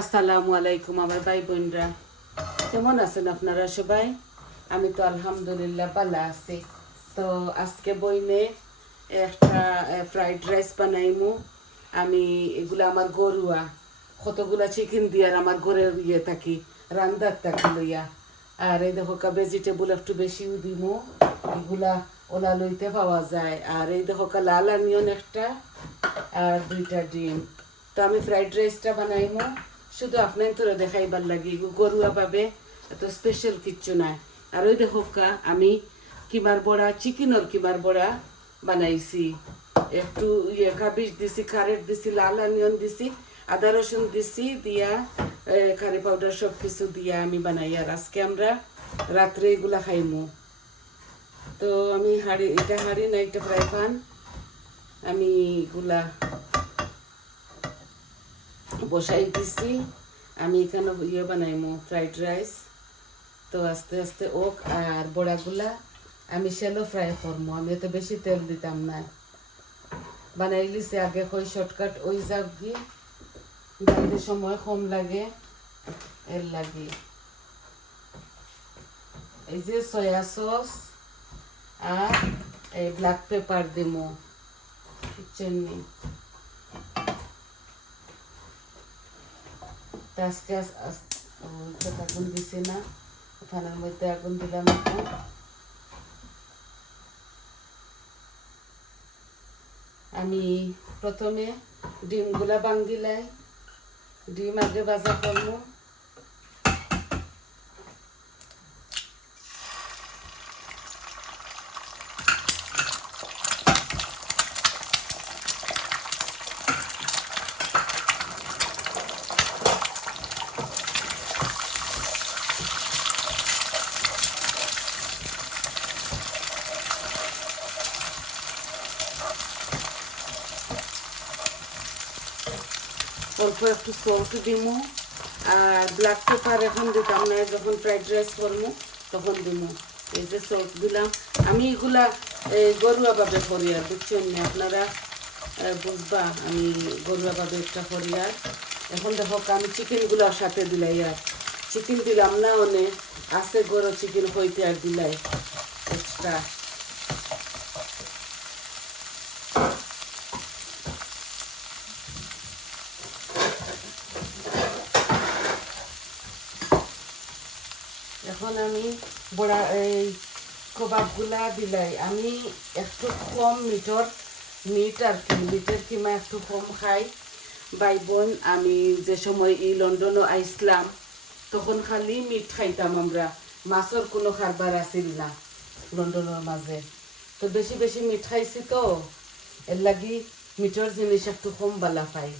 আসসালামু আলাইকুম আমার ভাই বোনরা। কেমন আছেন আপনারা সবাই? আমি তো আলহামদুলিল্লাহ ভালো আছি। তো আজকে বইনে একটা ফ্রাইড রাইস বানাইমু। আমি এগুলো আমার গরুয়া কতগুলা চিকেন দিয়ার আমার ঘরের ইয়ে থাকি, রান্দার থাকি লইয়া। আর এই দেখো কা ভেজিটেবল একটু বেশিও দিমু। এগুলা ওলা লইতে পাওয়া যায়। আর এই দেখো কা লাল অনিয়ন একটা আর দুইটা ডিম। তো আমি ফ্রাইড রাইসটা বানাইমু। শুধু আপনার তোরা দেখাইবার লাগি গরুয়া পাবে এত স্পেশাল কিচ্ছু নাই। আর ওই দেখো কা, আমি কিমার বড়া, চিকেনের কিমার বড়া বানাইছি। একটু ইয়ে কাবিজ দিছি কারেট দিছি, লাল অনিয়ন দিছি, আদা রসুন দিছি, দিয়া কারি পাউডার সব কিছু দিয়া আমি বানাই। আর আজকে আমরা রাত্রে এগুলা খাইমু। তো আমি হাড়ি, এটা হাড়ি না একটা ফ্রাই পান আমি এগুলা বসাই দিছি। আমি এখানে ইয়ে বানাইমু ফ্রাইড রাইস তো আস্তে আস্তে ওক আর বড়াগুলা আমি শ্যালো ফ্রাই করব আমি এত বেশি তেল দিতাম না। বানাই লিছি আগে কই শর্টকাট ওই যাক গিয়ে বাড়িতে সময় কম লাগে, এর লাগে। এই যে সয়া সস আর এই ব্ল্যাক পেপার দিমু। বুঝছেন আস্তে আজকে আস- আস- ও, এটা তো আগুন দিছি না ওখানের মধ্যে আগুন দিলাম এখন আমি প্রথমে ডিমগুলা বাঙ্গিলাই ডিম আগে ভাজা করব একটু সল্ট দিমু, আর ব্ল্যাক পেপার এখন দিতাম না, যখন ফ্রাইড রাইস করব তখন দিমু। এই যে সল্ট দিলাম। আমি এগুলা গরুয়াভাবে করি আর, বুঝছেন আপনারা বুঝবা, আমি গরুয়াভাবে একটা করি আর। এখন দেখো, আমি চিকেনগুলোর সাথে দিলাই আর। চিকেন দিলাম না অনেক, আছে গরু চিকেন হইতে আর দিলাই। এক্সট্রা এখন আমি বড়া, এই কবাবগুলা দিলাই। আমি একটু কম মিটর মিট আর কি, মিটের কিমা একটু কম খাই। ভাই বোন, আমি যে সময় এই লন্ডনও আইসলাম তখন খালি মিট খাইতাম আমরা। মাছের কোনো খারবার আছিল না লন্ডনের মাঝে তো বেশি বেশি মিট খাইছি তো, এর লাগি মিটর জিনিস একটু কম বালা পাই।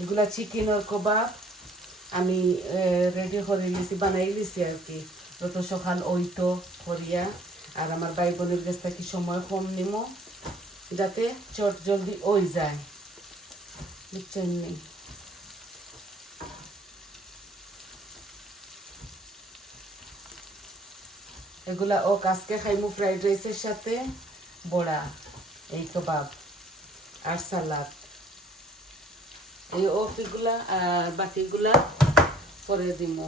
এগুলা চিকেনের কবাব আমি রেডি করে নিয়েছি বানাই নিয়েছি আর কি। যত সকাল ওইটো করিয়া, আর আমার ভাই বোনের কাছ থেকে সময় কম নিম যাতে চট জলদি ওই যায়। বুঝছেন নি? এগুলা ও আজকে খাইমু ফ্রাইড রাইসের সাথে, বড়া, এই কবাব আর সালাদ এই ওপিগুলা আর বাকিগুলা করে দিব।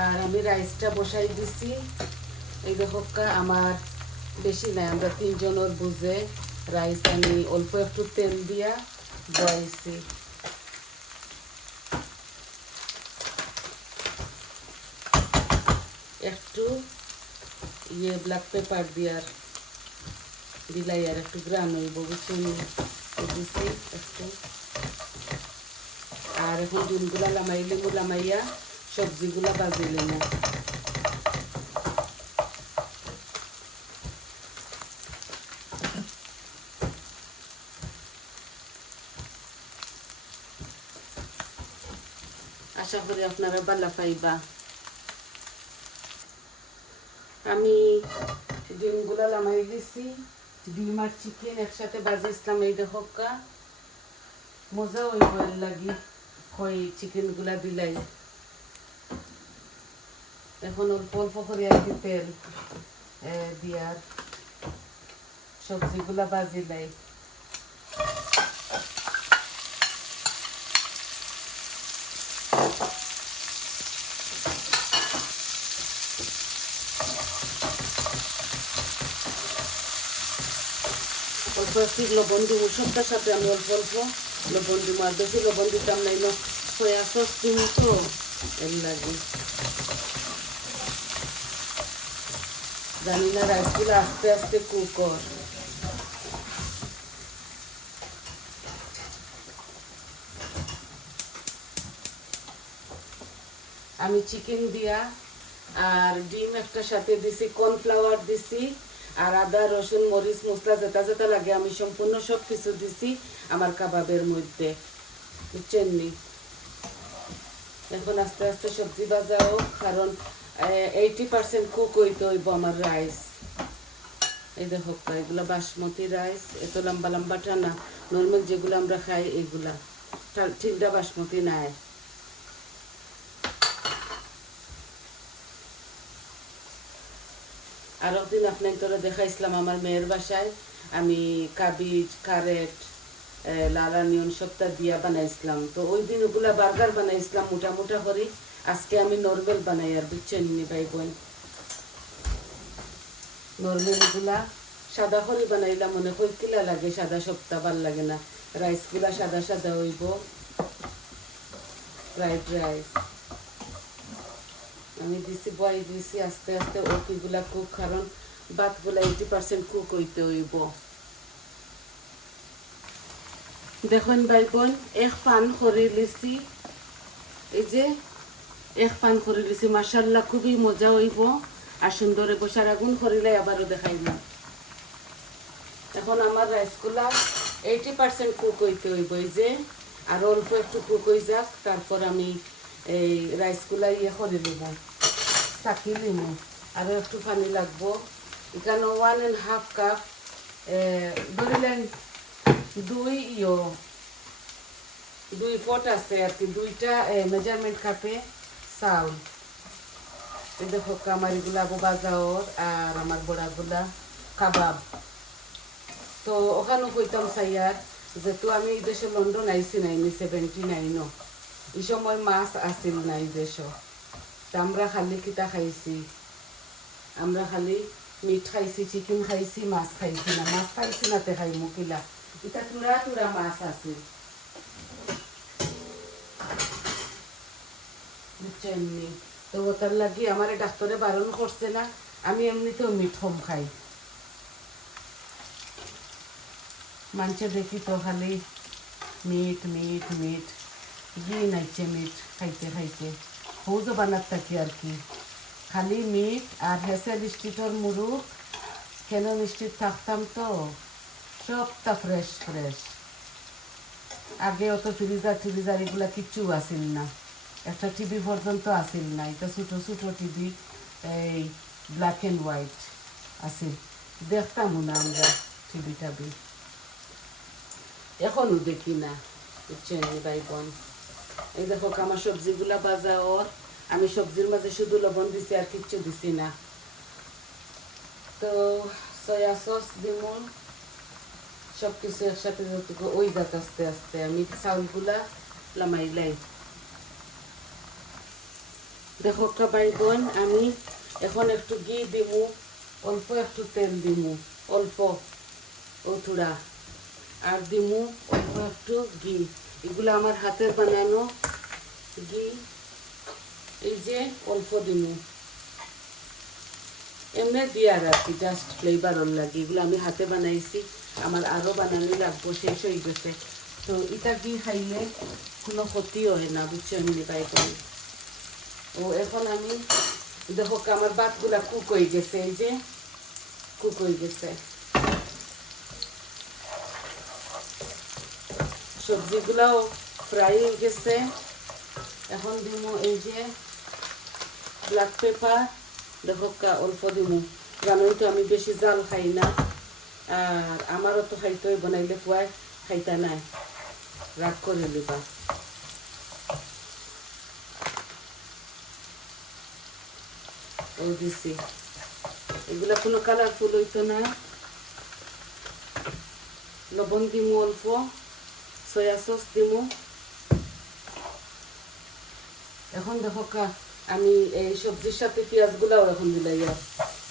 আর আমি রাইসটা বসাই দিছি। এই দেখো আমার বেশি নাই। আমরা তিনজনের বুঝে রাইস আমি অল্প একটু তেল দিয়া বয়াইছি একটু ইয়ে ব্ল্যাক পেপার দিয়ার দিলাই আর একটু গ্রাম হইব, বুঝছেন? একটু। আর এখন ডিমগুলা লামাইলে লেমু লামাইয়া সবজিগুলা বাজি লেমু আশা আপনারা ভালো পাইবা। আমি ডিমগুলা লামাই দিছি ডিম আর চিকেন একসাথে বাজিয়েছিলাম এই দেখো কা মজা হইব এর লাগি, হয় চিকেনগুলা দিলাই। এখন অল্প অল্প করে আর কি তেল দিয়ার সবজিগুলা বাজিলাই সাথে আমি অল্প অল্প বেশি সয়া সস তো লাগে। জানি না রাইসগুলো আস্তে আস্তে আমি চিকেন দিয়া আর ডিম একটা সাথে দিছি কর্নফ্লাওয়ার দিছি। আর আদা, রসুন, মরিচ মশলা যেটা যেটা লাগে আমি সম্পূর্ণ সব কিছু দিছি আমার কাবাবের মধ্যে। বুঝছেন নি? এখন আস্তে আস্তে সবজি বাজাও, কারণ এইটি পার্সেন্ট কুক হইতে হইব আমার রাইস এই দেখো, এগুলো বাসমতি রাইস এত লম্বা লম্বা টানা নর্মাল যেগুলো আমরা খাই এগুলা। ঠিকটা বাসমতি নাই। আর একদিন আপনার তোরা দেখাইছিলাম আমার মেয়ের বাসায়। আমি কাবিজ, কারেট লাল নিয়ন সবটা দিয়া বানাইছিলাম। তো ওই দিন ওগুলা বার্গার বানাইছিলাম, মোটা মোটা করে। আজকে আমি নর্মাল বানাই, আর বুঝছেন নি ভাই বোন নর্মালগুলা সাদা করে বানাইলাম, মনে হয় কিলা লাগে, সাদা সপ্তাহ ভালো লাগে না। রাইসগুলা সাদা সাদা হইব। ফ্রাইড রাইস আমি দিছি বয় দিছি, আস্তে আস্তে ওকিগুলা কুক কারণ ভাতগুলা এইটি পার্সেন্ট কুক হইতে হইব। দেখুন ভাই বোন, এক পান করে লিছি, এই যে এক পান করে লিছি মাসাল্লাহ খুবই মজা হইব। আর সুন্দর হইব সারাগুন করিলে আবারও দেখাইলাম এখন আমার রাইসগুলা এইটি পার্সেন্ট কুক হইতে হইব, এই যে। আর অল্প একটু কুক হয়ে যাক, তারপর আমি এই রাইসগুলা ইয়ে করে নেব, চাকি নিব। আরও একটু পানি লাগবো। এখানে ওয়ান অ্যান্ড হাফ কাপ ধরিলেন দুই ইয়ো। দুই পট আছে আর কি, দুইটা মেজারমেন্ট কাপে চাউল। এই দেখো আমার এগুলা বাজাওর আর আমার বড়াগুলা কাবাব। তো ওখানেও কইতাম সাইয়ার যেহেতু আমি এই দেশে লন্ডন আইসি নাইনি সেভেন্টি নাইনও এই সময় মাছ আসিল না এই দেশ তা আমরা খালি কিতা খাইছি আমরা খালি মিট খাইছি চিকেন খাইছি মাছ খাইছি না মাছ খাইছি না তে খাই মুকিলা এটা তুরা তুরা মাছ আছে বুঝছেন নি? তো ওটার লাগি আমার ডাক্তারে বারণ করছে না আমি এমনিতেও মিট কম খাই মানুষে দেখি তো খালি মিট মিট মিট গিয়ে নাইছে মিট খাইতে খাইতে হৌজ বানার থাকি আর কি খালি মিট আর হেসেল স্ট্রিটের মুরুখ কেন স্ট্রিট থাকতাম তো সবটা ফ্রেশ ফ্রেশ আগে অত ফ্রিজার ট্রিজার এগুলা কিচ্ছু আসিল না একটা টিভি পর্যন্ত আসিল না এটা ছোটো ছোটো টিভি এই ব্ল্যাক অ্যান্ড হোয়াইট আসিল দেখতাম না আমরা টিভি টাবি এখনও দেখি না বুঝছেন ভাই বোন এই দেখো আমার সবজিগুলা বাজা ওর। আমি সবজির মাঝে শুধু লবণ দিছি আর কিচ্ছু দিছি না। তো সয়া সস দিমুন সব কিছু একসাথে যতটুকু ওই যাত আস্তে আস্তে। আমি চাউলগুলা দেখো বোন, আমি এখন একটু ঘি দিমু, অল্প একটু তেল দিমু, অল্প ও থোড়া। আর দিমু অল্প একটু ঘি। এগুলো আমার হাতের বানানো। ঘি এই যে অল্প দিমু এমনি দিয়ার আর কি জাস্ট ফ্লেভার লাগে। এগুলো আমি হাতে বানাইছি। আমার আরও বানানো লাগবো, শেষ হয়ে গেছে। তো এটা ঘি খাইলে কোনো ক্ষতি হয় না, বুঝছি, আমি পাই করি। ও, এখন আমি, দেখো আমার ভাতগুলা কুক হয়ে গেছে, এই যে কুক হয়ে গেছে। সবজিগুলাও ফ্রাই হয়ে গেছে। এখন দিমু এই যে ব্ল্যাক পেপার দেখো অল্প দিমু। জানোই তো আমি বেশি জাল খাই না। আর আমারও তো খাইতে বানাইলে খুয়াই খাইতা নাই। রাগ করে লিবা ও দিছি। এগুলা কোনো কালারফুল হইতো না। লবণ দিমু অল্প। সয়া সস দিমু এখন দেখো আমি এই সবজির সাথে পেঁয়াজগুলাও এখন দিলাই আর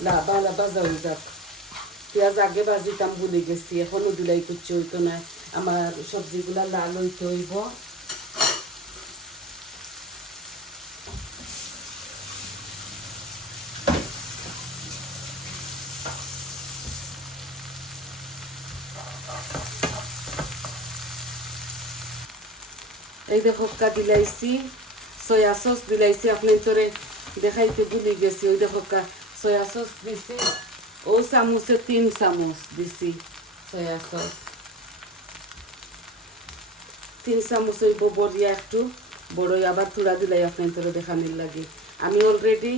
লা বালা বাজা হয়ে যাক। পেঁয়াজ আগে বাজিতাম ভুলে গেছি, এখনও দিলাই কুচ্ছি হইতো না আমার সবজিগুলা লাল হইতে হইব। এই দেখো কা দিলাইছি সয়া সস দিলাইছি, আপনি তোরে দেখাইতে ভুলে গেছি, ওই দেখো কা সয়া সস দিছি, ও চামচে তিন চামচ দিছি সয়া সস তিন চামচ হইব বড়িয়া একটু বড় আবার তুলা দিলাই আপনি তোরে দেখানির লাগে। আমি অলরেডি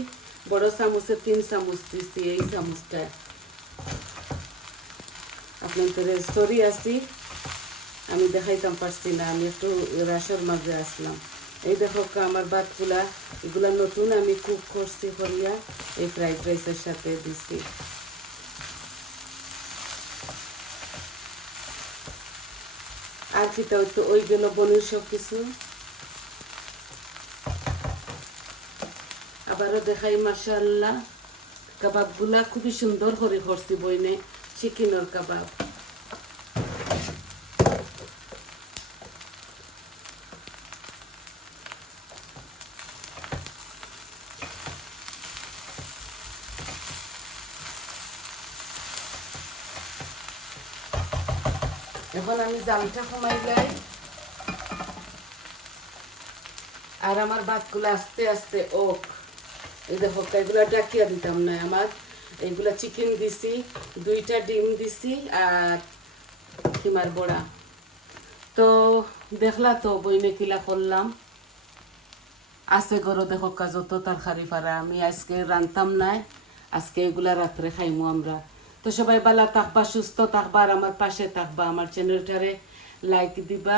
বড় চামচে তিন চামচ দিছি, এই চামচটা আপনার সরি আছি আমি দেখাইতাম পারছি না, আমি একটু রাসের মাঝে আসলাম। এই দেখো আমার ভাতগুলা এগুলা নতুন আমি কুক করছি করিয়া এই ফ্রাইড রাইসের সাথে দিছি। আর কি তো তো ওই গেল বনির সব কিছু আবারও দেখাই মার্শাল্লাহ কাবাবগুলা খুবই সুন্দর করে করছি বইনে চিকেনের কাবাব। এখন আমি জালটা কমাই যাই। আর আমার ভাতগুলো আস্তে আস্তে ওক। এই দেখো, এগুলো ডাকিয়া দিতাম না আমার। এইগুলা চিকেন দিছি, দুইটা ডিম দিছি আর কিমার বড়া। তো দেখলা তো বই কিলা করলাম। আছে গরো দেখো যত তরকারি পারা আমি আজকে রান্তাম নাই, আজকে এগুলা রাত্রে খাইমু আমরা। তো সবাই বালা থাকবা, সুস্থ থাকবা আর আমার পাশে থাকবা। আমার চ্যানেলটারে লাইক দিবা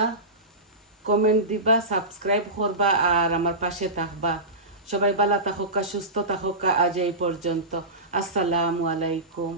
কমেন্ট দিবা সাবস্ক্রাইব করবা আর আমার পাশে থাকবা। সবাই বালা থাকা সুস্থ থাকা আজ এই পর্যন্ত। আসসালামু আলাইকুম।